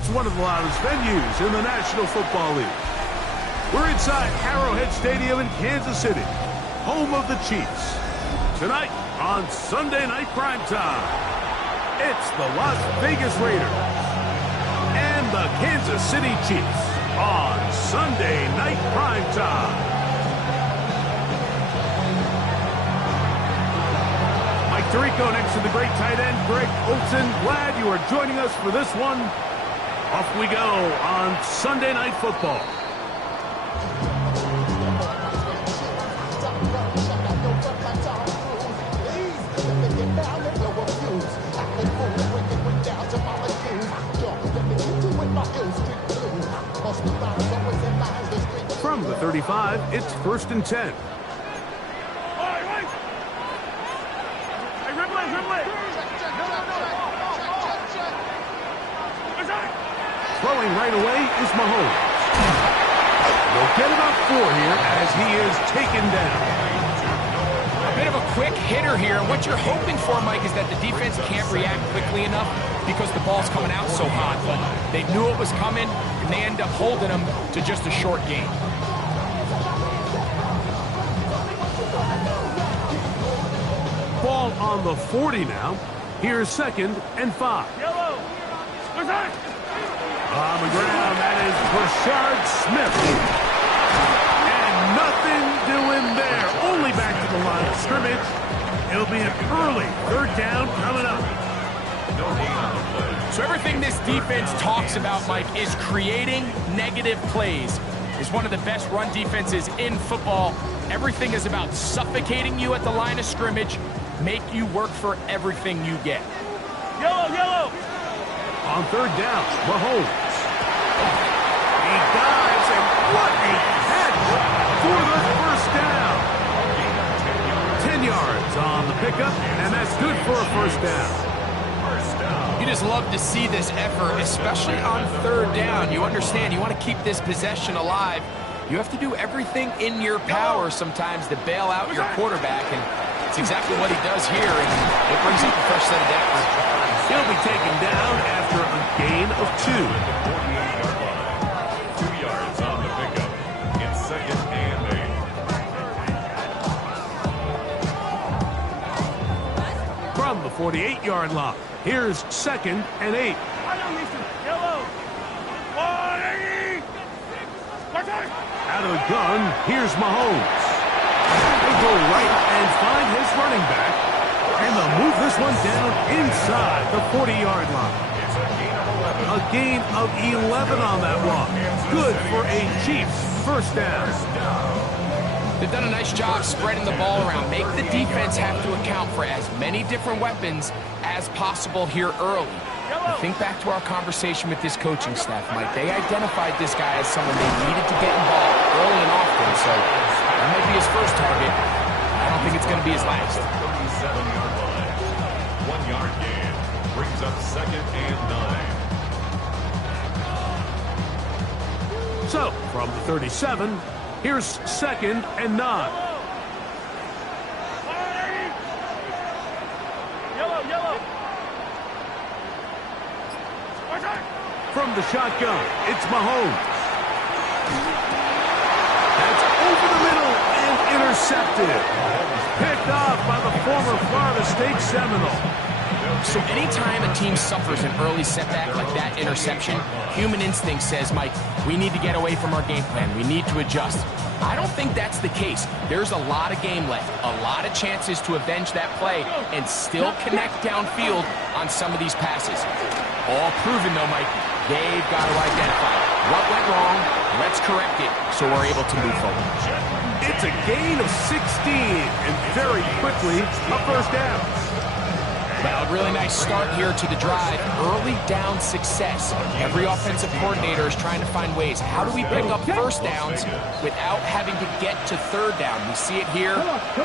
It's one of the loudest venues in the National Football League. We're inside Arrowhead Stadium in Kansas City, home of the Chiefs. Tonight on Sunday Night Primetime, it's the Las Vegas Raiders and the Kansas City Chiefs on Sunday Night Primetime. Mike Tirico next to the great tight end Greg Olsen. Glad you are joining us for this one. Off we go on Sunday Night Football. From the 35, it's 1st and 10. Throwing right away is Mahomes. They'll get about 4 here as he is taken down. A bit of a quick hitter here. What you're hoping for, Mike, is that the defense can't react quickly enough because the ball's coming out so hot. But they knew it was coming, and they end up holding them to just a short game. Ball on the 40 now. Here's 2nd and 5. On the ground, that is Rashard Smith. And nothing doing there. Only back to the line of scrimmage. It'll be an early 3rd down coming up. So everything this defense talks about, Mike, is creating negative plays. It's one of the best run defenses in football. Everything is about suffocating you at the line of scrimmage, make you work for everything you get. Yellow! On 3rd down, Mahomes. He dives, and what a catch for the 1st down. 10 yards on the pickup, and that's good for a 1st down. You just love to see this effort, especially on 3rd down. You understand, you want to keep this possession alive. You have to do everything in your power sometimes to bail out your quarterback, and it's exactly what he does here, and it brings up a fresh set of downs. He'll be taken down after a gain of 2. 2 yards on the pickup. It's 2nd and 8. From the 48-yard line, here's 2nd and 8. Out of the gun, here's Mahomes. They'll go right and find his running back. And they'll move this one down inside the 40-yard line. A gain of 11 on that one. Good for a Chiefs 1st down. They've done a nice job spreading the ball around. Make the defense have to account for as many different weapons as possible here early. Think back to our conversation with this coaching staff, Mike. They identified this guy as someone they needed to get involved early and often, so that might be his first target. I don't think it's going to be his last. 37-yard line. 1 yard gain. Brings up 2nd and 9. So, from the 37, here's 2nd and 9. From the shotgun, it's Mahomes. That's over the middle and intercepted. Picked off by the former Florida State Seminole. So anytime a team suffers an early setback like that interception, human instinct says, Mike, we need to get away from our game plan. We need to adjust. I don't think that's the case. There's a lot of game left, a lot of chances to avenge that play and still connect downfield on some of these passes. All proven, though, Mike, they've got to identify what went wrong, let's correct it so we're able to move forward. It's a gain of 16, and very quickly, a 1st down. Well, a really nice start here to the drive. Early down success. Every offensive coordinator is trying to find ways. How do we pick up 1st downs without having to get to 3rd down? We see it here.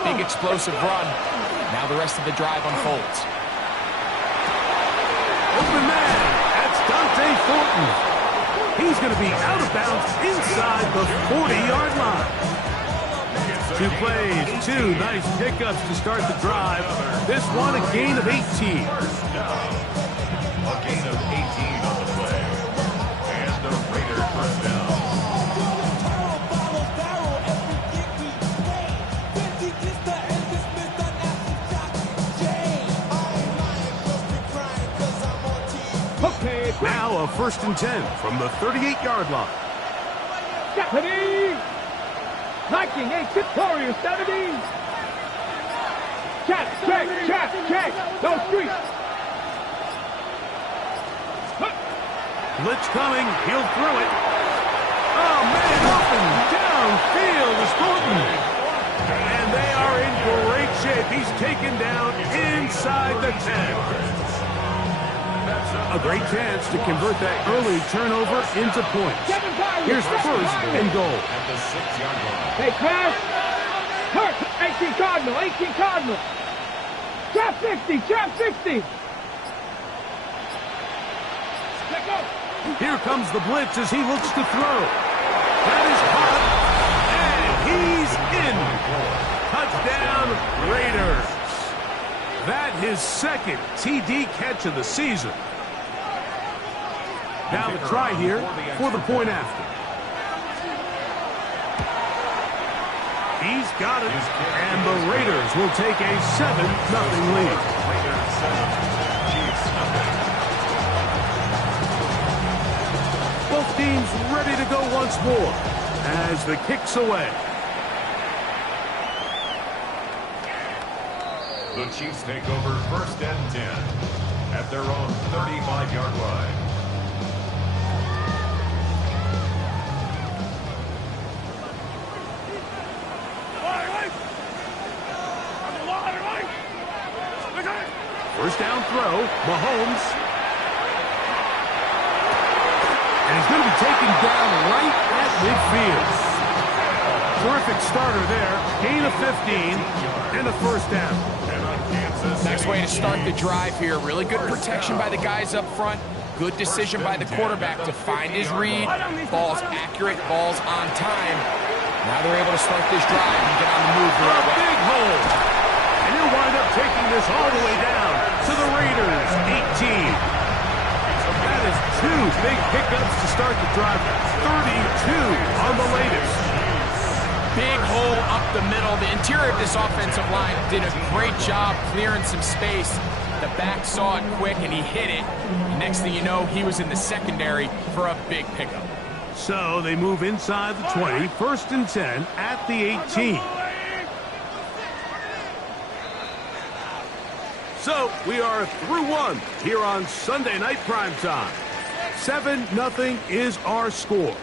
Big explosive run. Now the rest of the drive unfolds. Open man. That's Dante Thornton. He's going to be out of bounds inside the 40-yard line. 2 plays, 2 nice pickups to start the drive. This one, a gain of 18. A gain of 18 on the play. Now a 1st and 10 from the 38-yard line. Stephanie! Viking 8, Victoria 70! Check! No street! Blitz coming. He'll throw it. Oh, man, open. Downfield is Thornton. And they are in great shape. He's taken down inside the 10. A great chance to convert that early turnover into points. Here's 1st and goal. At the 6-yard line. Hey, Crash! Hurt! 18 Cardinal! Trap 60! Let go! Here comes the blitz as he looks to throw. That is caught, and he's in. Touchdown, Raiders. That his 2nd TD catch of the season. Now the try here for the point after. He's got it, and the Raiders will take a 7-0 lead. Raiders 7, Chiefs nothing. Both teams ready to go once more as the kick's away. The Chiefs take over 1st and 10 at their own 35-yard line. First down throw, Mahomes. And he's going to be taken down right at midfield. Terrific starter there. Gain of 15 and a 1st down. Nice way to start the drive here. Really good protection by the guys up front. Good decision by the quarterback to find his read. Ball's accurate, ball's on time. Now they're able to start this drive and get on the move the A right way. big hole. And he'll wind up taking this all the way down to the Raiders' 18. That is 2 big pickups to start the drive. 32 on the latest. Big hole up the middle. The interior of this offensive line did a great job clearing some space. The back saw it quick, and he hit it. Next thing you know, he was in the secondary for a big pickup. So they move inside the 20, 1st and 10 at the 18. So we are through one here on Sunday Night Primetime. 7-0 is our score.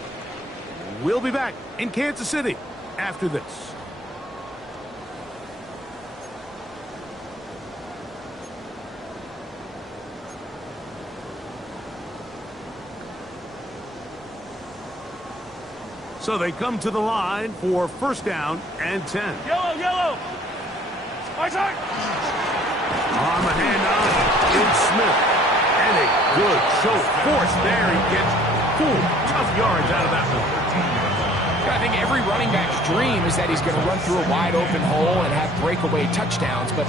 We'll be back in Kansas City after this. So they come to the line for 1st down and 10. Yellow! My side! On the handoff, in Smith. And a good show force there. He gets 4 tough yards out of that one. I think every running back's dream is that he's going to run through a wide open hole and have breakaway touchdowns, but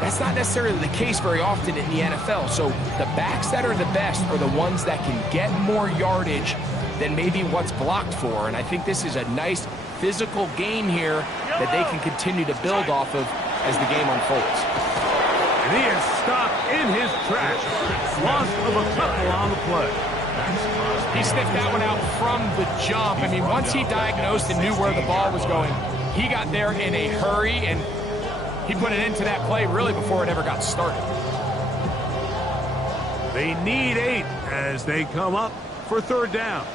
that's not necessarily the case very often in the NFL. So the backs that are the best are the ones that can get more yardage than maybe what's blocked for. And I think this is a nice physical game here that they can continue to build off of as the game unfolds. And he is stopped in his tracks. Loss of a couple on the play. He sniffed that one out from the jump. I mean, once he diagnosed and knew where the ball was going, he got there in a hurry, and he put it into that play really before it ever got started. They need 8 as they come up for 3rd down.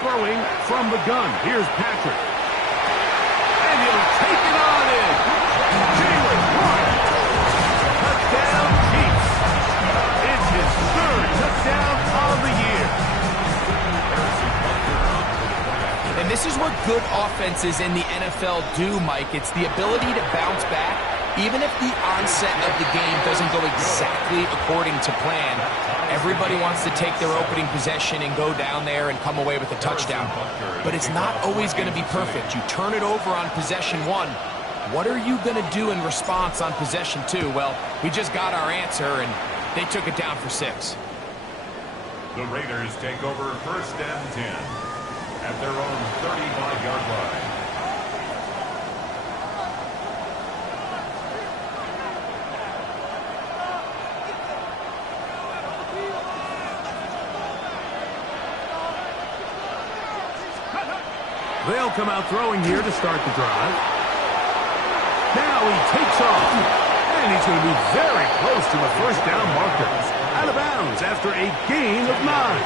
Throwing from the gun. Here's Patrick. And he'll take it on in. Jalen Warren. Touchdown Chiefs. It's his 3rd touchdown of the year. And this is what good offenses in the NFL do, Mike. It's the ability to bounce back, even if the onset of the game doesn't go exactly according to plan. Everybody wants to take their opening possession and go down there and come away with a touchdown. But it's not always going to be perfect. You turn it over on possession 1. What are you going to do in response on possession 2? Well, we just got our answer, and they took it down for 6. The Raiders take over 1st and 10 at their own 35-yard line. They'll come out throwing here to start the drive. Now he takes off. And he's going to be very close to the first down marker. Out of bounds after a gain of 9.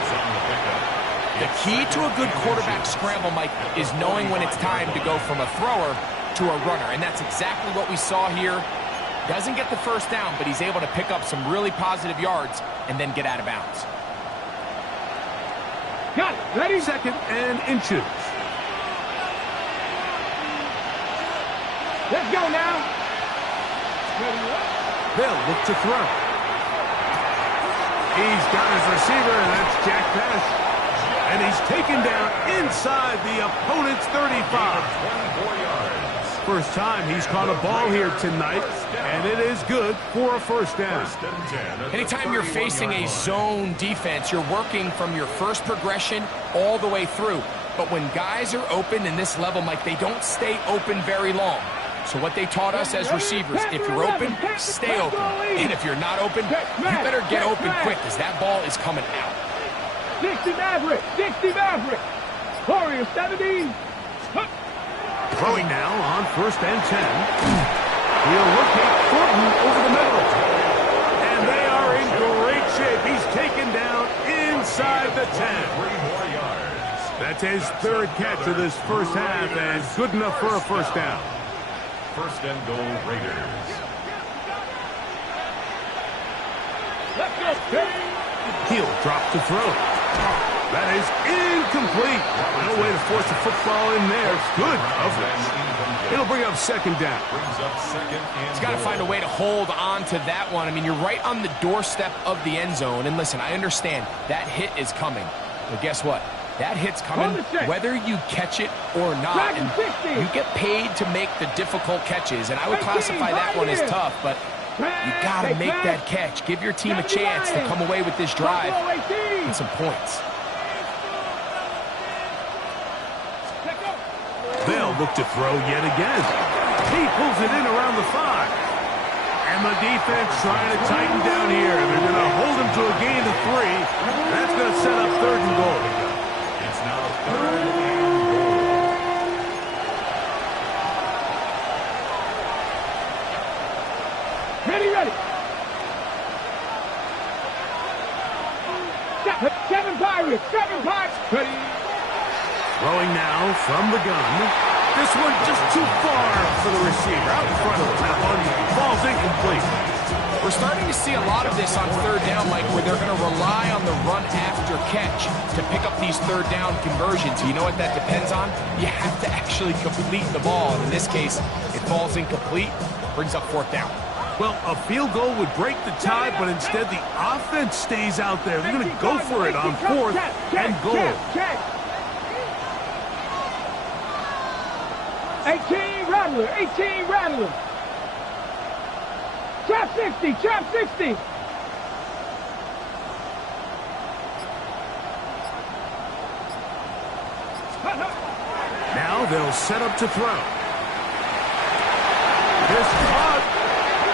The key to a good quarterback scramble, Mike, is knowing when it's time to go from a thrower to a runner. And that's exactly what we saw here. Doesn't get the first down, but he's able to pick up some really positive yards and then get out of bounds. Got it. Ready? 2nd and inches. Let's go now. They'll look to throw. He's got his receiver, and that's Jack Bash. And he's taken down inside the opponent's 35. 24 yards. First time he's caught a ball here tonight, and it is good for a first down. Anytime you're facing a zone defense, you're working from your first progression all the way through. But when guys are open in this level, Mike, they don't stay open very long. So what they taught us as receivers, if you're open, stay open. And if you're not open, you better get open quick, because that ball is coming out. 60 Maverick. 60 Maverick. Warrior 70. Throwing now on 1st and 10. He'll locate Thornton over the middle. And they are in great shape. He's taken down inside the 10. 3 more yards. That's his 3rd catch of this first half, and good enough for a first down. 1st and goal, Raiders. Let's go. He'll drop to throw. That is incomplete. No way to force the football in there. Good coverage. It'll bring up 2nd down. Brings up 2nd and He's got to find a way to hold on to that one. I mean, you're right on the doorstep of the end zone. And listen, I understand that hit is coming. But guess what? That hit's coming whether you catch it or not. And you get paid to make the difficult catches. And I would classify that one as tough, but you got to make that catch. Give your team a chance to come away with this drive and some points. They'll look to throw yet again. He pulls it in around the 5. And the defense trying to tighten down here. They're going to hold him to a gain of 3. That's going to set up 3rd and goal. It's now 3rd and goal. Ready. 7 Pirates. 7 Pirates. Ready. Throwing now from the gun. This one just too far for the receiver. Out in front of him. That one falls incomplete. We're starting to see a lot of this on 3rd down, Mike, where they're going to rely on the run after catch to pick up these 3rd down conversions. You know what that depends on? You have to actually complete the ball. And in this case, it falls incomplete, brings up 4th down. Well, a field goal would break the tie, but instead the offense stays out there. They're going to go for it on 4th and goal. 18 Rattler. 18 Rattler. Trap 60. Trap 60. Now they'll set up to throw. This caught,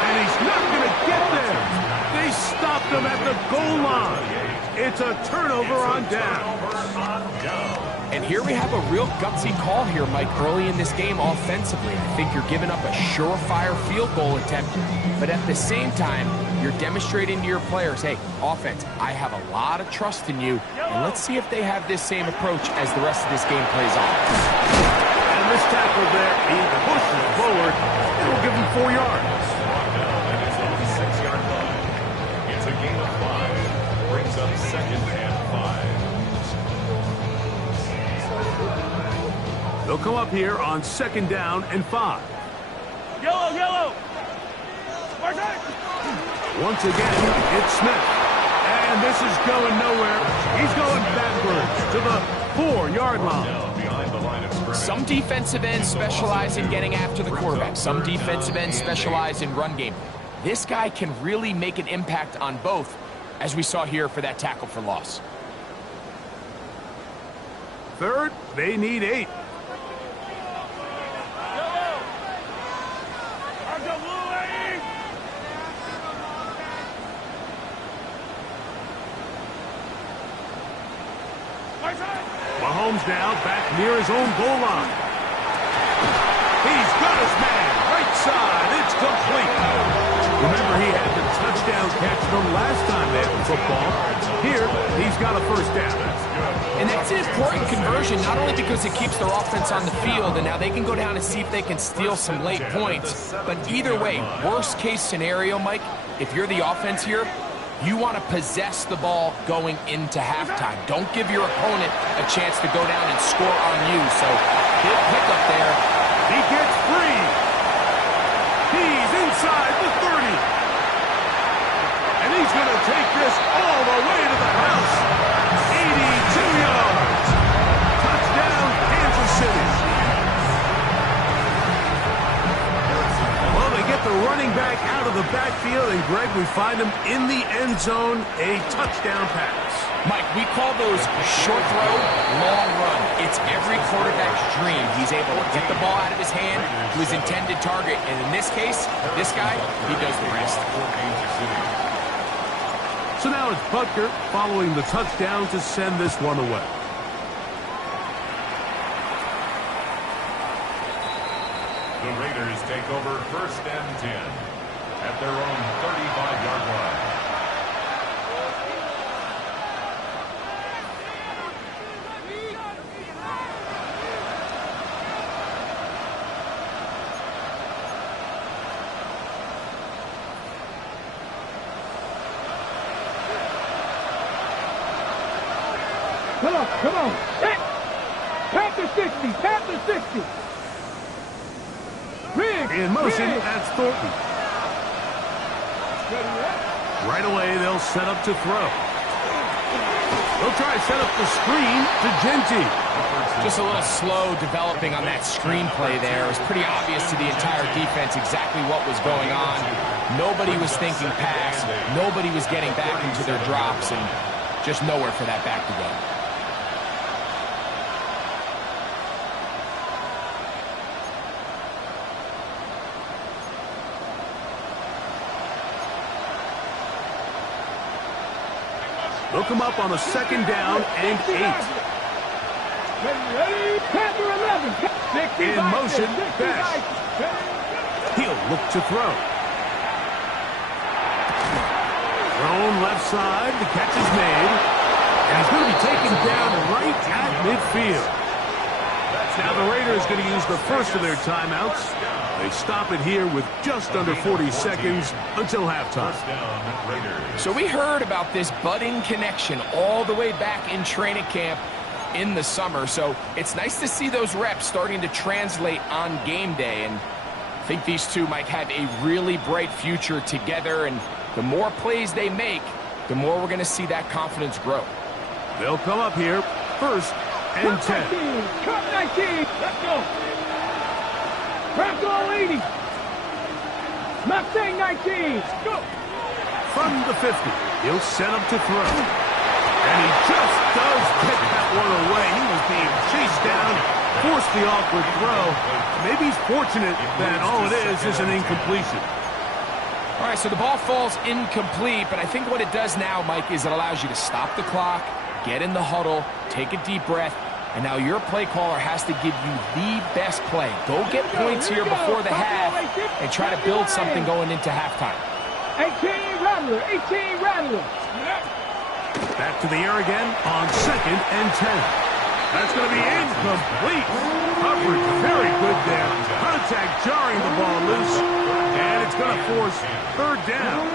and he's not going to get there. They stopped him at the goal line. It's a turnover on down. And here we have a real gutsy call here, Mike, early in this game offensively. I think you're giving up a surefire field goal attempt, but at the same time, you're demonstrating to your players, hey, offense, I have a lot of trust in you, and let's see if they have this same approach as the rest of this game plays on. And this tackle there, he pushes forward. It'll give him 4 yards. It's a 6-yard line. It's a gain of 5. Brings up 2nd and 5. They'll come up here on 2nd down and 5. Yellow. Once again, it's Smith. And this is going nowhere. He's going backwards to the 4-yard line. Behind the line of scrimmage. Some defensive ends specialize in getting after the quarterback. Some defensive ends specialize in run game. This guy can really make an impact on both, as we saw here for that tackle for loss. 3rd, they need 8. Mahomes now back near his own goal line. He's got his man. Right side. It's complete. Remember, he had the touchdown catch from last time they had the football. Here, he's got a first down. And that's an important conversion, not only because it keeps their offense on the field, and now they can go down and see if they can steal some late points. But either way, worst case scenario, Mike, if you're the offense here, you want to possess the ball going into halftime. Don't give your opponent a chance to go down and score on you. So, big pickup there. He gets free. He's inside the 30. And he's going to take this all the way to the house. 82 yards. Touchdown, Kansas City. Well, they get the running back out of the backfield, and Greg, we find him in the end zone, a touchdown pass. Mike, we call those short throw, long run. It's every quarterback's dream. He's able to get the ball out of his hand to his intended target. And in this case, this guy, he does the rest. So now it's Butker following the touchdown to send this one away. The Raiders take over 1st and 10 at their own 35-yard line. Come on. Hit. Panther 60. Panther 60. Riggs. In motion, that's Thornton. Right away, they'll set up to throw. They'll try to set up the screen to Genty. Just a little slow developing on that screenplay there. It was pretty obvious to the entire defense exactly what was going on. Nobody was thinking pass. Nobody was getting back into their drops, and just nowhere for that back to go. They'll come up on a 2nd down and 8. Ready. Panther 11. In motion, Best. He'll look to throw. Thrown left side. The catch is made. And he's going to be taken down right at midfield. Now the Raiders going to use the first of their timeouts. They stop it here with just under 40 seconds until halftime. So we heard about this budding connection all the way back in training camp in the summer. So it's nice to see those reps starting to translate on game day. And I think these two might have a really bright future together. And the more plays they make, the more we're going to see that confidence grow. They'll come up here 1st and 10. Cut 19. Let's go. Ragdoll 80. Mustang 19. Go. From the 50, he'll set up to throw. And he just does pick that one away. He was being chased down, forced the awkward throw. Maybe he's fortunate that all it is an incompletion. All right, so the ball falls incomplete, but I think what it does now, Mike, is it allows you to stop the clock, get in the huddle, take a deep breath, and now your play caller has to give you the best play. Go get points here before the half and try to build something going into halftime. 18 Rattler. 18 Rattler. Back to the air again on 2nd and 10. That's going to be incomplete. Coverage very good there. Contact jarring the ball loose. And it's going to force 3rd down.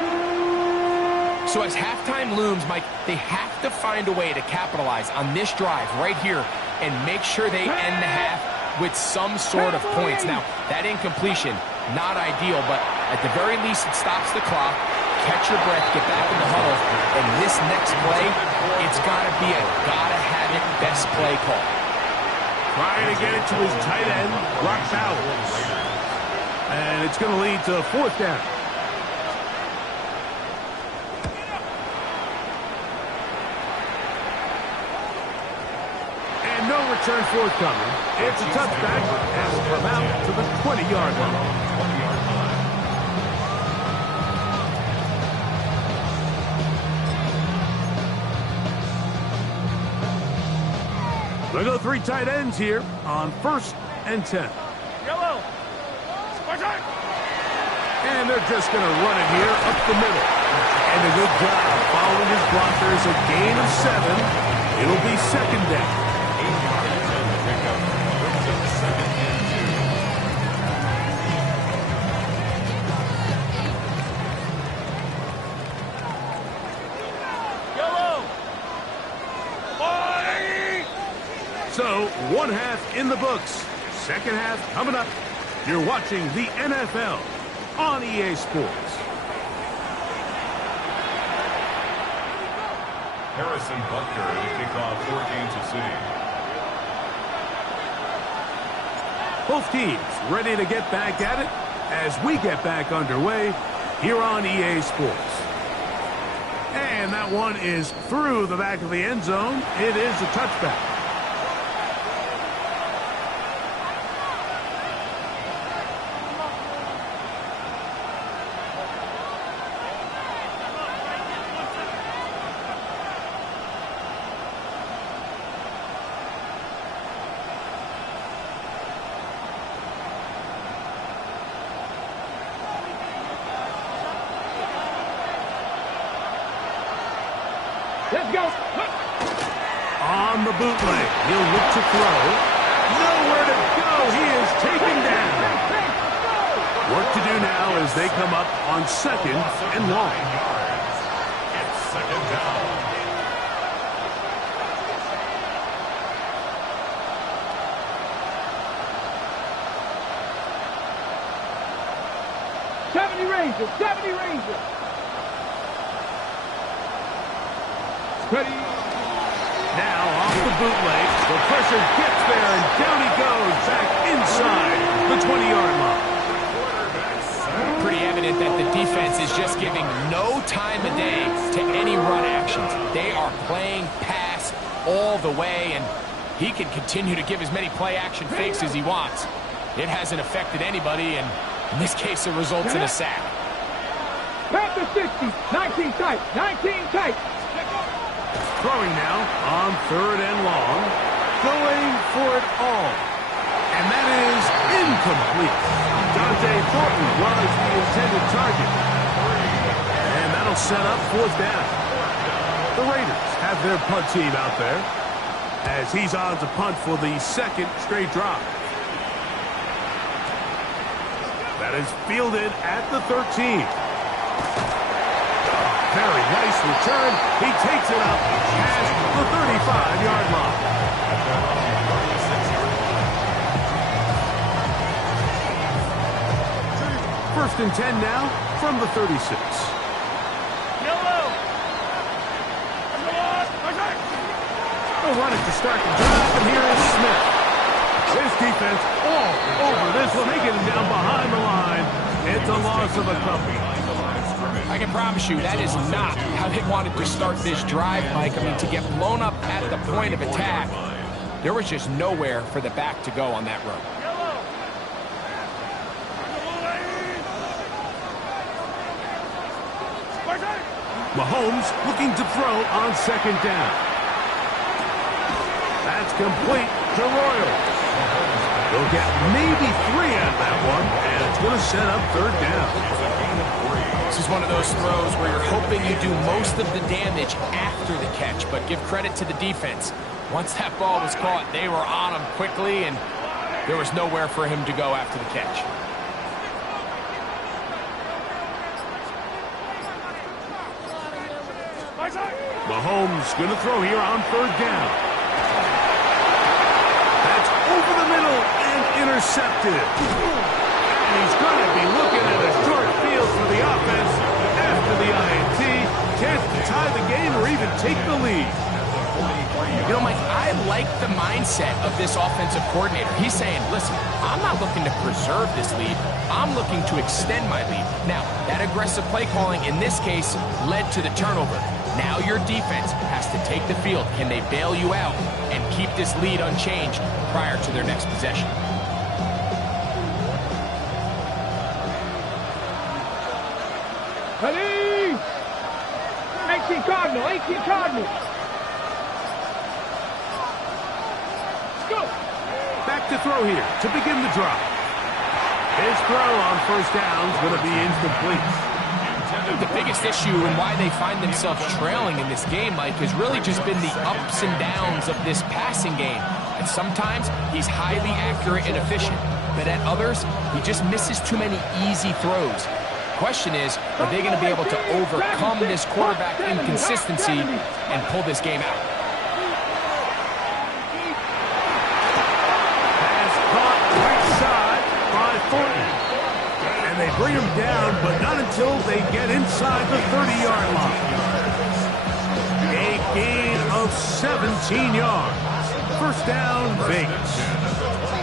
So as halftime looms, Mike, they have to find a way to capitalize on this drive right here and make sure they end the half with some sort of points. Now, that incompletion, not ideal, but at the very least it stops the clock. Catch your breath, get back in the huddle, and this next play, it's got to be a gotta-have-it best play call. Trying to get it to his tight end, Brock Bowers. And it's going to lead to 4th down. And no return forthcoming. It's a touchback as we come out to the 20-yard line. Gonna go 3 tight ends here on 1st and 10. Yellow. And they're just going to run it here up the middle. And a good job following his blockers, a gain of 7. It'll be 2nd down. 8 yards on the pickup. Brings up 2nd and 2. Yellow. So, 1 half in the books. 2nd half coming up. You're watching the NFL on EA Sports. Harrison Butker to kick off for Kansas City. Both teams ready to get back at it as we get back underway here on EA Sports. And that one is through the back of the end zone. It is a touchback. Let's go. On the bootleg, he'll look to throw. Nowhere to go. He is taken down. Work to do now as they come up on 2nd and long. It's 2nd down. Rangers. 70 Rangers. Ready. Now off the bootleg. The pressure gets there, and down he goes back inside the 20-yard line. Pretty evident that the defense is just giving no time of day to any run actions. They are playing pass all the way, and he can continue to give as many play-action fakes as he wants. It hasn't affected anybody, and in this case, it results in a sack. Back to 60. 19 tight. 19 tight. Throwing now on 3rd and long. Going for it all. And that is incomplete. Dante Thornton was the intended target. And that'll set up 4th down. The Raiders have their punt team out there as he's on to punt for the 2nd straight drive. That is fielded at the 13. Very nice return. He takes it up past the 35-yard line. 1st and 10 now from the 36. Yellow. They'll run it to start the drive, and here is Smith. His defense all over this one. They get him down behind the line. It's a loss of a couple. I can promise you that is not how they wanted to start this drive, Mike. I mean, to get blown up at the point of attack, there was just nowhere for the back to go on that run. Mahomes looking to throw on 2nd down. That's complete to Royals. They'll get maybe 3 out of that one, and it's going to set up 3rd down. This is one of those throws where you're hoping you do most of the damage after the catch, but give credit to the defense. Once that ball was caught, they were on him quickly, and there was nowhere for him to go after the catch. Mahomes going to throw here on 3rd down. That's over the middle and intercepted. And he's going to be looking at a short field for the offense after the INT. Chance to tie the game or even take the lead. You know, Mike, I like the mindset of this offensive coordinator. He's saying, listen, I'm not looking to preserve this lead. I'm looking to extend my lead. Now, that aggressive play calling in this case led to the turnover. Now your defense has to take the field. Can they bail you out and keep this lead unchanged prior to their next possession? Ready. 18 Cardinal. 18 Cardinal. to throw here to begin the drive. His throw on first down is going to be incomplete. The biggest issue and why they find themselves trailing in this game, Mike, has really just been the ups and downs of this passing game. And sometimes he's highly accurate and efficient, but at others, he just misses too many easy throws. Question is, are they going to be able to overcome this quarterback inconsistency and pull this game out? Pass caught right side by Thornton. And they bring him down, but not until they get inside the 30-yard line. A gain of 17 yards. First down, Vegas.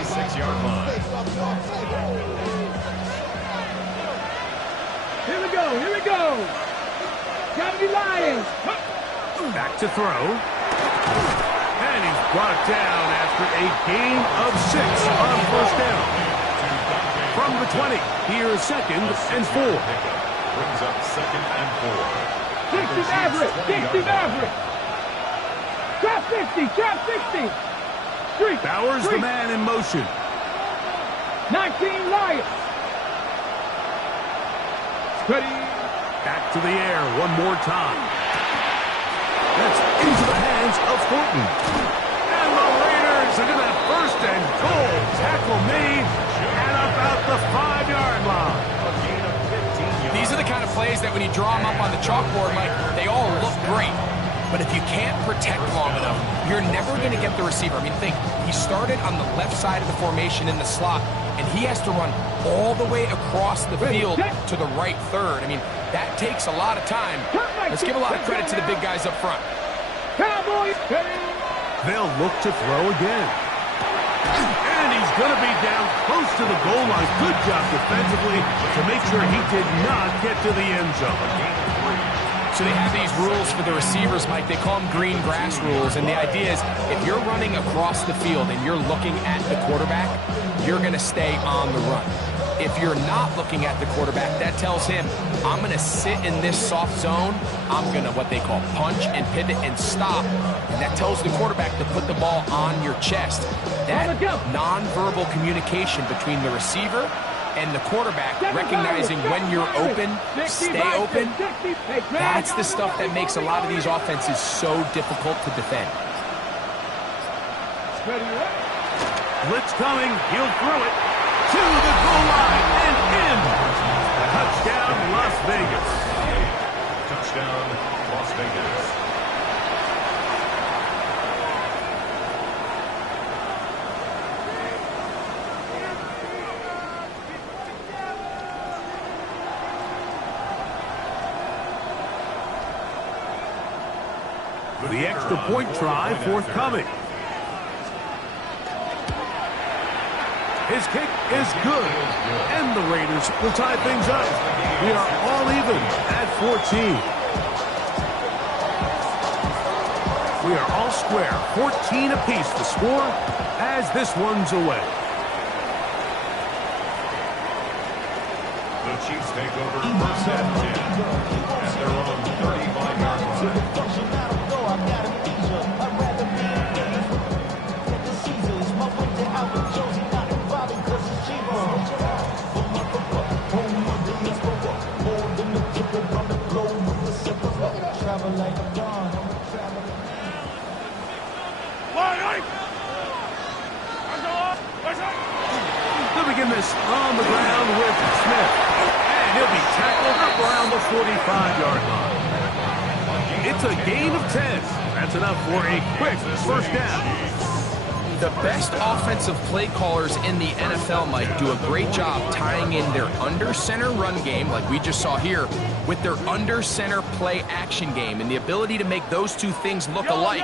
26-yard line. Here we go, here we go. Gotta be Lions. Back to throw. And he's brought down after a gain of 6 on first down. From the 20, here's second and 4. Brings up second and 4. 60 Maverick, 60 Maverick. Trap 60, trap 60. Street, Bowers the street. man in motion. 19 Lions. Ready. Back to the air one more time. That's into the hands of Thornton. And the Raiders are going to have first and goal. Tackle made at about the 5-yard line. These are the kind of plays that when you draw them up on the chalkboard, Mike, they all look great. But if you can't protect long enough, you're never going to get the receiver. I mean, think, he started on the left side of the formation in the slot, and he has to run all the way across the field to the right third. I mean, that takes a lot of time. Let's give a lot of credit to the big guys up front. Cowboys. They'll look to throw again. And he's going to be down close to the goal line. Good job defensively to make sure he did not get to the end zone. So they have these rules for the receivers, Mike. They call them green grass rules. And the idea is if you're running across the field and you're looking at the quarterback, you're going to stay on the run. If you're not looking at the quarterback, that tells him, I'm going to sit in this soft zone. I'm going to what they call punch and pivot and stop. And that tells the quarterback to put the ball on your chest. That nonverbal communication between the receiver and the quarterback, recognizing when you're open, stay open, that's the stuff that makes a lot of these offenses so difficult to defend. Blitz coming. He'll throw it to the goal line and in. Touchdown, Las Vegas. Touchdown, Las Vegas. The extra point try forthcoming. His kick is good. And the Raiders will tie things up. We are all even at 14. We are all square. 14 apiece to score as this one's away. The Chiefs take over first and 10 at their own 35-yard line. They'll begin this on the ground with Smith. And he'll be tackled up around the 45-yard line. It's a gain of 10. That's enough for a quick first down. The best offensive play callers in the NFL, Mike, do a great job tying in their under-center run game, like we just saw here, with their under-center play action game. And the ability to make those two things look alike,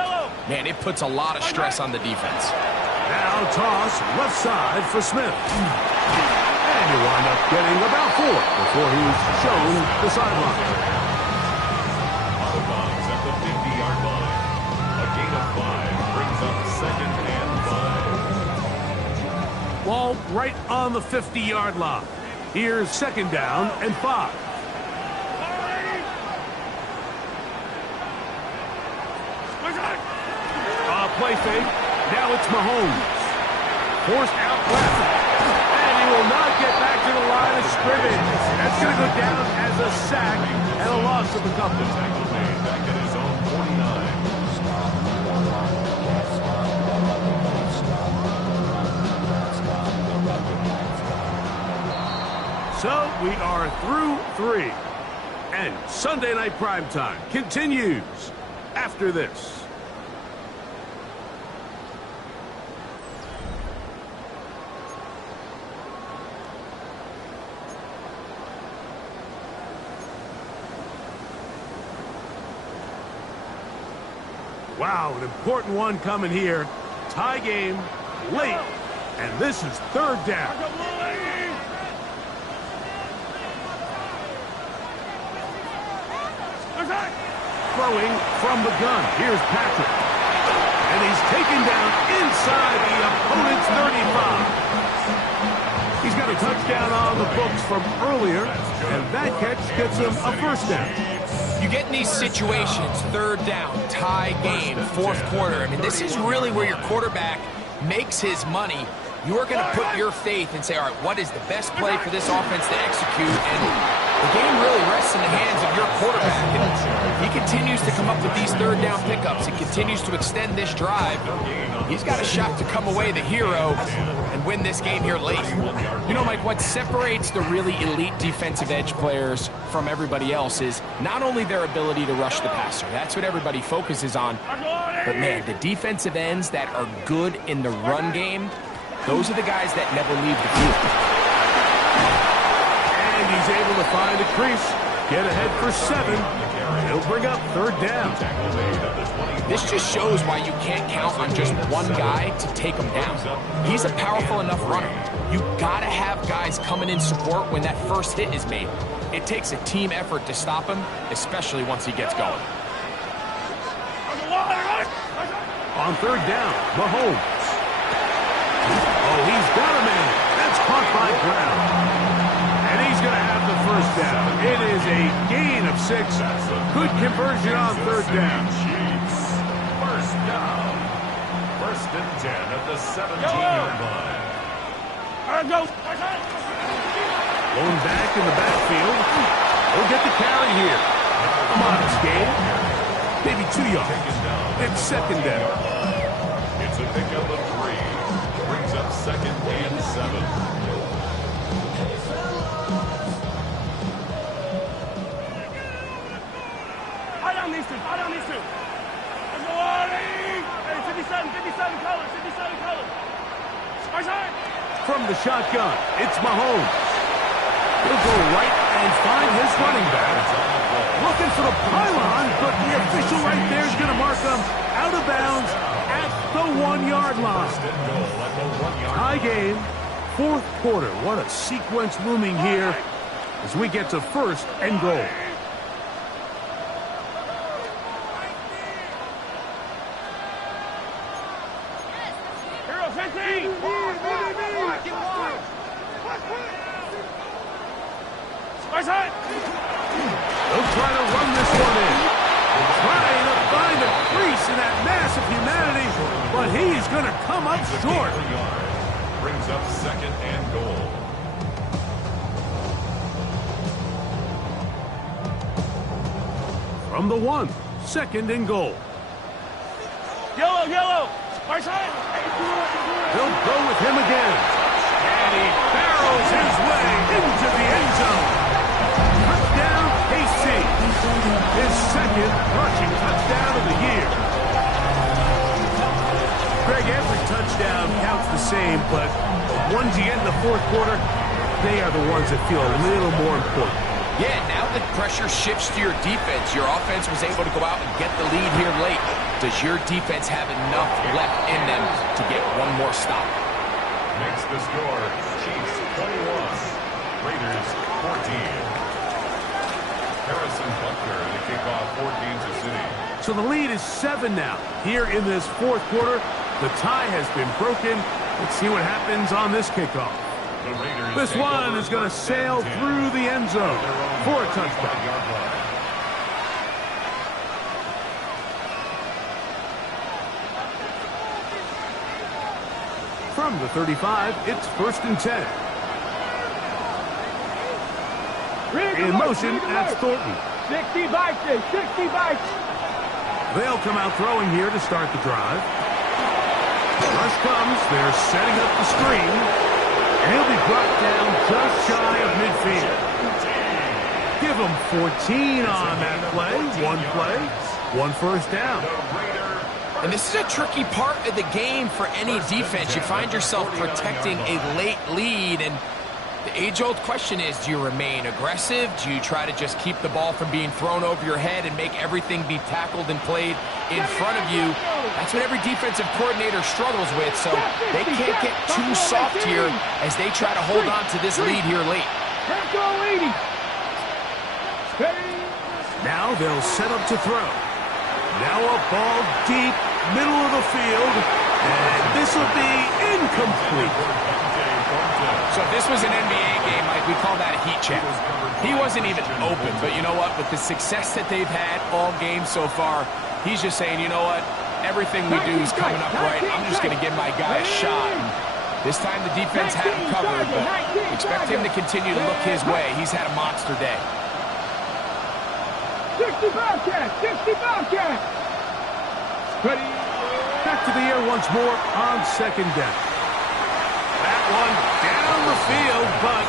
man, it puts a lot of stress on the defense. Now toss left side for Smith. And you wind up getting about 4 before he's shown the sideline. Autobots at the 50-yard line. A gain of 5 brings up second and 5. Ball right on the 50-yard line. Here's second down and 5. Play fake. Now it's Mahomes. forced out left. And he will not get back to the line of scrimmage. That's going to go down as a sack and a loss of a couple. Tackle made back at his own 49. So we are through 3. And Sunday Night Primetime continues after this. Wow, an important one coming here. Tie game, late, and this is 3rd down. Throwing from the gun. Here's Patrick. And he's taken down inside the opponent's 35. He's got a touchdown on the books from earlier, and that catch gets him a 1st down. You get in these situations, 3rd down, tie game, 4th quarter. I mean, this is really where your quarterback makes his money. You are going to put your faith and say, all right, what is the best play for this offense to execute? And the game really rests in the hands of your quarterback. And he continues to come up with these 3rd down pickups. He continues to extend this drive. He's got a shot to come away the hero and win this game here late. You know, Mike, what separates the really elite defensive edge players from everybody else is not only their ability to rush the passer. That's what everybody focuses on. But, man, the defensive ends that are good in the run game, those are the guys that never leave the field. And he's able to find a crease, get ahead for 7. He'll bring up 3rd down. This just shows why you can't count on just one guy to take him down. He's a powerful enough runner. You gotta have guys coming in support when that first hit is made. It takes a team effort to stop him, especially once he gets going. On 3rd down, Mahomes. Oh, he's got a man. That's caught by Brown. And he's going to have the 1st down. It is a gain of 6. Good conversion on 3rd down. 1st down. 1st and 10 at the 17-yard line. Going back in the backfield. He'll get the carry here. Come on, it's game. Maybe 2 yards. It's 2nd down. It's a pickup of 3. Brings up 2nd and 7. High down these two. Let's go, Artie. Hey, 57 colors. From the shotgun, it's Mahomes. He'll go right and find his running back. Looking for the pylon, but the official right there is going to mark him out of bounds at the 1-yard line. Tie game, 4th quarter. What a sequence looming here as we get to 1st and goal. Hero 15. They'll try to run this one in. Trying to find a crease in that mass of humanity, but he's going to come up short. Brings up 2nd and goal. From the 1, 2nd and goal. Yellow. They'll go with him again. And he barrels his way into the end zone. Touchdown, KC. His 2nd rushing touchdown of the year. Greg, every touchdown counts the same, but the ones you get in the 4th quarter, they are the ones that feel a little more important. Yeah, now that pressure shifts to your defense, your offense was able to go out and get the lead here late. Does your defense have enough left in them to get one more stop? Makes the score Chiefs 21, Raiders 14. Harrison Butker to kick off for Kansas City. So the lead is 7 now. Here in this 4th quarter, the tie has been broken. Let's see what happens on this kickoff. This one is going to sail through the end zone for a touchdown. From the 35, it's 1st and 10. In motion, that's Thornton. 60 bikes, 60 bikes. They'll come out throwing here to start the drive. Rush comes. They're setting up the screen. And he'll be brought down just shy of midfield. Give him 14 on that play. One first down. And this is a tricky part of the game for any defense. You find yourself protecting a late lead, and the age-old question is, do you remain aggressive? Do you try to just keep the ball from being thrown over your head and make everything be tackled and played in front of you? That's what every defensive coordinator struggles with, so they can't get too soft here as they try to hold on to this lead here late. Now they'll set up to throw. Now a ball deep, middle of the field, and this will be incomplete. So if this was an NBA game, Mike, we call that a heat check. He wasn't even open, but you know what? With the success that they've had all game so far, he's just saying, you know what? Everything we do is coming up right. I'm just going to give my guy a shot. And this time the defense had him covered, but expect him to continue to look his way. He's had a monster day. 60 Bobcats, 60 Bobcats. Ready? Back to the air once more on 2nd down. That one down the field, but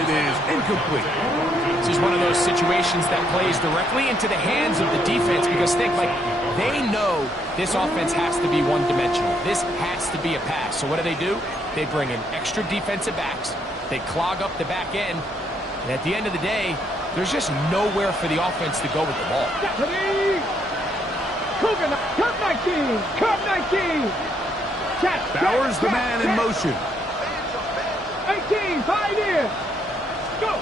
it is incomplete. This is one of those situations that plays directly into the hands of the defense because think, like, they know this offense has to be one-dimensional. This has to be a pass. So what do? They bring in extra defensive backs. They clog up the back end. And at the end of the day, there's just nowhere for the offense to go with the ball. Cut 19! Cut 19! Bowers the man in motion. 18, 5 in. Go!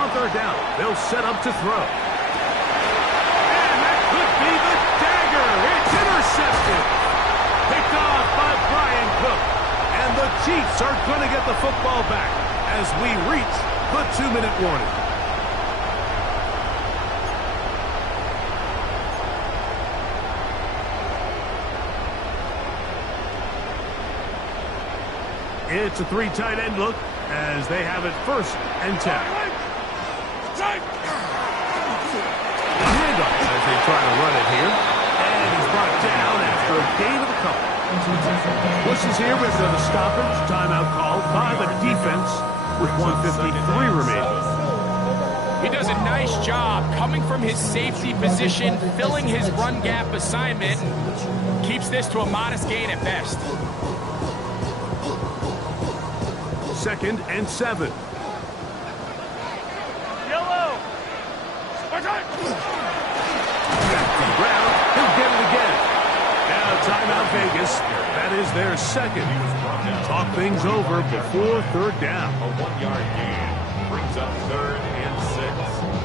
On 3rd down, they'll set up to throw. And that could be the dagger. It's intercepted. Picked off by Brian Cook. And the Chiefs are going to get the football back as we reach the 2-minute warning. It's a 3 tight end look as they have it 1st and 10. Handoff as they try to run it here. And he's brought down after a gain of a couple. Bush is here with the stoppage. Timeout called by the defense with 1:53 remaining. He does a nice job coming from his safety position, filling his run gap assignment, and keeps this to a modest gain at best. 2nd and 7. Yellow! Back to the ground. He'll get it again. Now timeout Vegas. That is their 2nd. Talk things over before 3rd down. A 1-yard gain brings up 3rd and 6.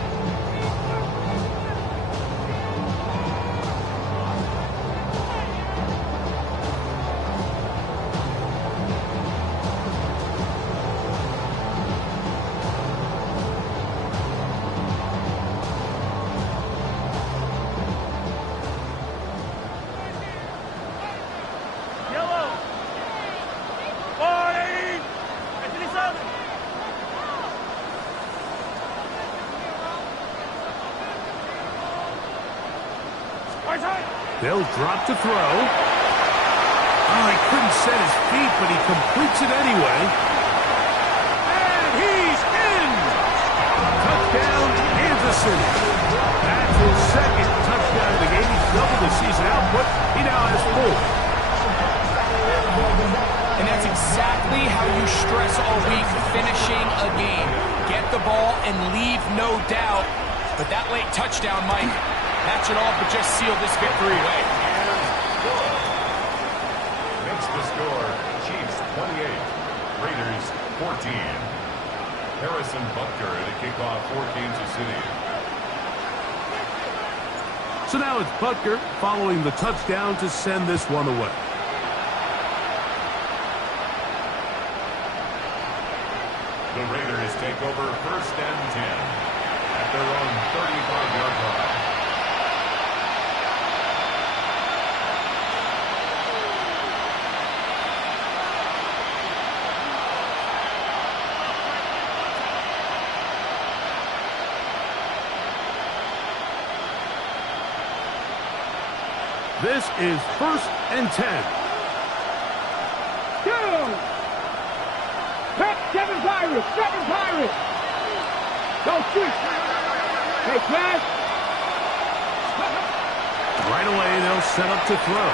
They'll drop to throw. Oh, he couldn't set his feet, but he completes it anyway. And he's in! Touchdown, Kansas City. That's his 2nd touchdown of the game. He's doubled the season output. He now has 4. And that's exactly how you stress all week, finishing a game. Get the ball and leave no doubt. But that late touchdown, Mike, that's it all but just seal this victory away. Makes the score Chiefs 28, Raiders 14. Harrison Butker to kick off for Kansas City. So now it's Butker following the touchdown to send this one away. The Raiders take over 1st and 10 at their own 35-yard line. This is 1st and 10. Go! Cut, Seven Pirates! Seven Pirates! Don't shoot! Hey, Clash! Right away, they'll set up to throw.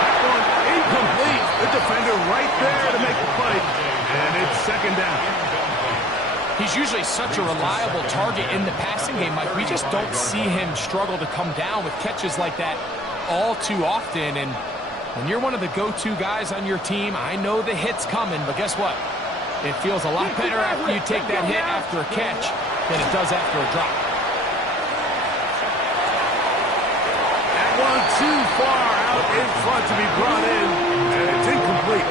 That one incomplete. The defender right there to make the play. And it's 2nd down. He's usually such a reliable target in the passing game, Mike. We just don't see him struggle to come down with catches like that all too often. And when you're one of the go-to guys on your team, I know the hit's coming, but guess what? It feels a lot better after you take that hit after a catch than it does after a drop. That one too far out in front to be brought in, and it's incomplete.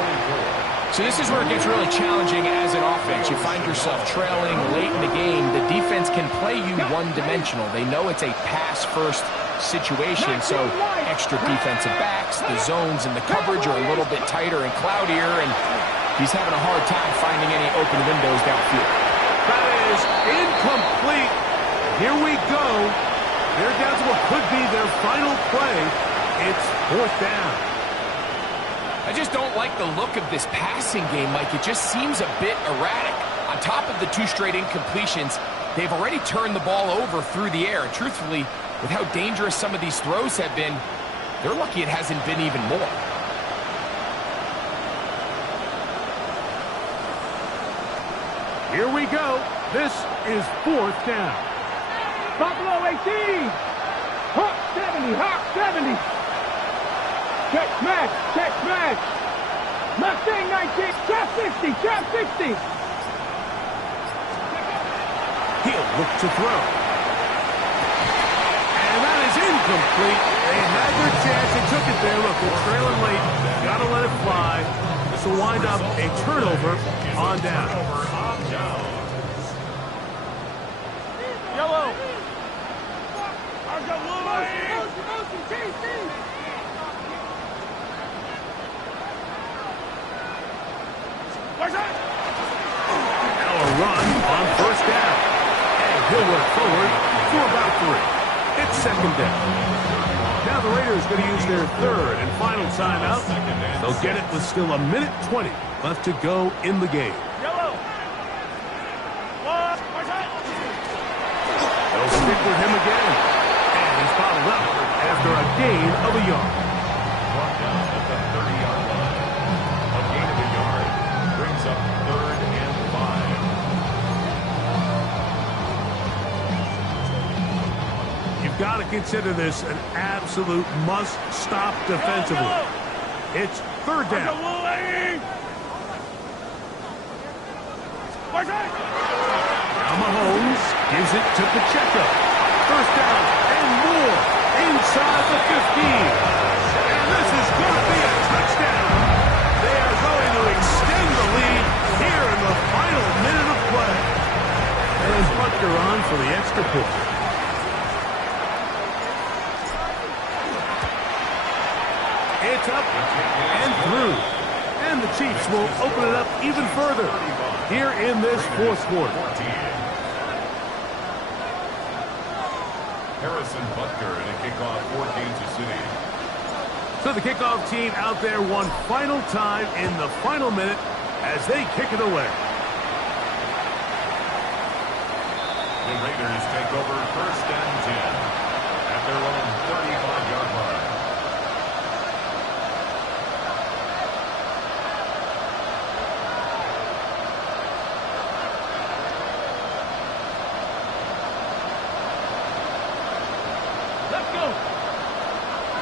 So this is where it gets really challenging as an offense. You find yourself trailing late in the game. The defense can play you one-dimensional. They know it's a pass-first situation, so extra defensive backs, the zones and the coverage are a little bit tighter and cloudier, and he's having a hard time finding any open windows downfield. That is incomplete. Here we go. They're down to what could be their final play. It's 4th down. I just don't like the look of this passing game, Mike. It just seems a bit erratic. On top of the 2 straight incompletions, they've already turned the ball over through the air. And truthfully, with how dangerous some of these throws have been, they're lucky it hasn't been even more. Here we go. This is 4th down. Buffalo 18! Hawk 70! Hawk 70! Check smash! Check smash! Mustang 19! Trap 60! Trap 60! He'll look to throw. And that is incomplete. They had their chance. They took it there. Look, they're trailing late. Got to let it fly. This will wind up a turnover on down. Yellow! Now a run on 1st down. And he'll work forward for about 3. It's 2nd down. Now the Raiders going to use their 3rd and final timeout. They'll get it with still 1:20 left to go in the game. Yellow! They'll stick with him again. And he's fouled up after a gain of a yard. Brought down at the 30-yard line. A gain of a yard brings up 3rd and 5. You've got to consider this an absolute must-stop defensively. It's 3rd down. Now Mahomes gives it to Pacheco. 1st down and more inside the 15. And this is going to be a touchdown. They are going to extend the lead here in the final minute of play. And Butker on for the extra point. It's up and through. And the Chiefs will open it up even further here in this 4th quarter. Harrison Butker to kick off for Kansas City. So the kickoff team out there one final time in the final minute as they kick it away. The Raiders take over 1st and 10 at their own 35-yard line.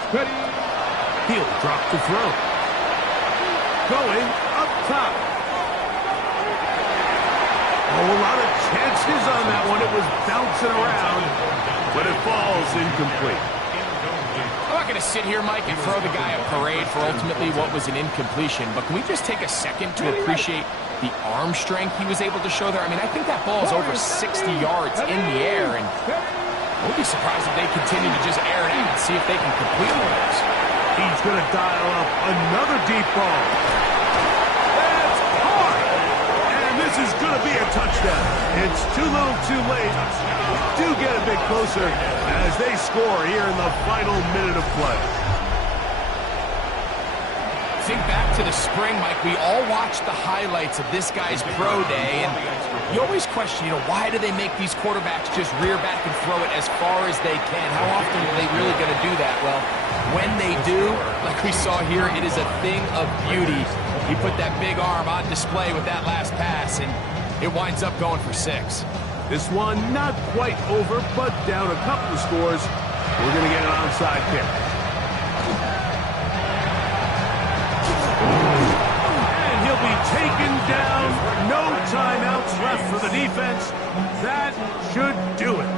Ready? He'll drop to throw. Going up top. Oh, a lot of chances on that one. It was bouncing around, but it falls incomplete. I'm not going to sit here, Mike, and throw the guy a parade for ultimately what was an incompletion, but can we just take a second to appreciate the arm strength he was able to show there? I mean, I think that ball is over 60 yards in the air, and I won't be surprised if they continue to just air it out and see if they can complete one of those. He's going to dial up another deep ball. That's hard. And this this is going to be a touchdown. It's too little too late. Do get a bit closer as they score here in the final minute of play. Think back to the spring, Mike. We all watched the highlights of this guy's pro day, and you always question, why do they make these quarterbacks just rear back and throw it as far as they can? How often are they really going to do that? Well, when they do, like we saw here, it is a thing of beauty. He put that big arm on display with that last pass, and it winds up going for 6. This one not quite over, but down a couple of scores. We're going to get an onside kick. And he'll be taken down. No timeouts left for the defense. That should do it.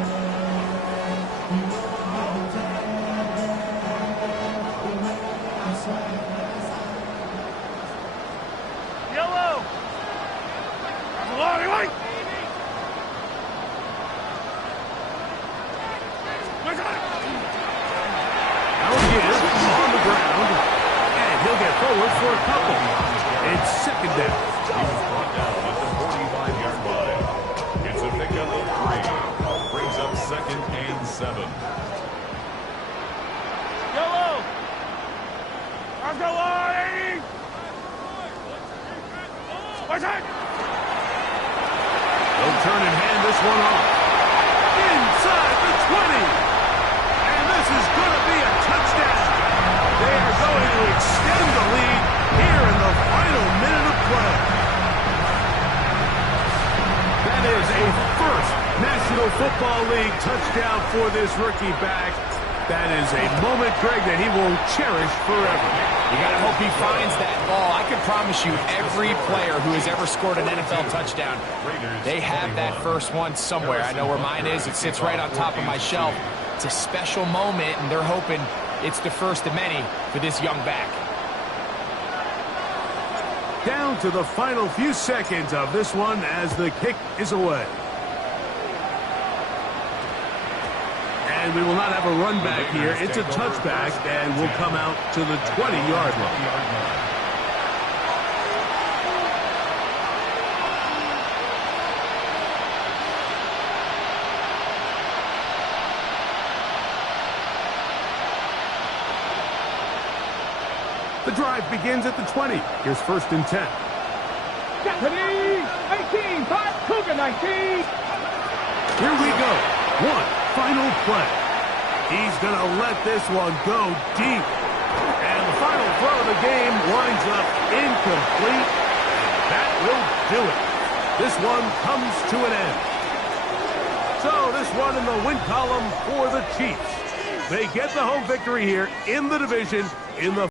Yellow. White. On the ground, and he'll get forward for a couple. It's second down. He's brought down at the 45-yard line. It's a pickup of 3. Brings up 2nd and 7. Yellow. Argo line. They'll turn and hand this one off. Inside the 20. And this is going to be a touchdown. They are going to extend the lead here in the final minute of play. That is a first National Football League touchdown for this rookie back. That is a moment, Greg, that he will cherish forever. You got to hope he finds that ball. I can promise you every player who has ever scored an NFL touchdown, they have that first one somewhere. I know where mine is. It sits right on top of my shelf. It's a special moment, and they're hoping it's the first of many for this young back. Down to the final few seconds of this one as the kick is away. And we will not have a run back here. It's a touchback, and we'll come out to the 20-yard line. The drive begins at the 20. Here's 1st and 10. Japanese 18, 5, Cougar 19. Here we go. One final play. He's going to let this one go deep. And the final throw of the game winds up incomplete. That will do it. This one comes to an end. So this one in the win column for the Chiefs. They get the home victory here in the division in the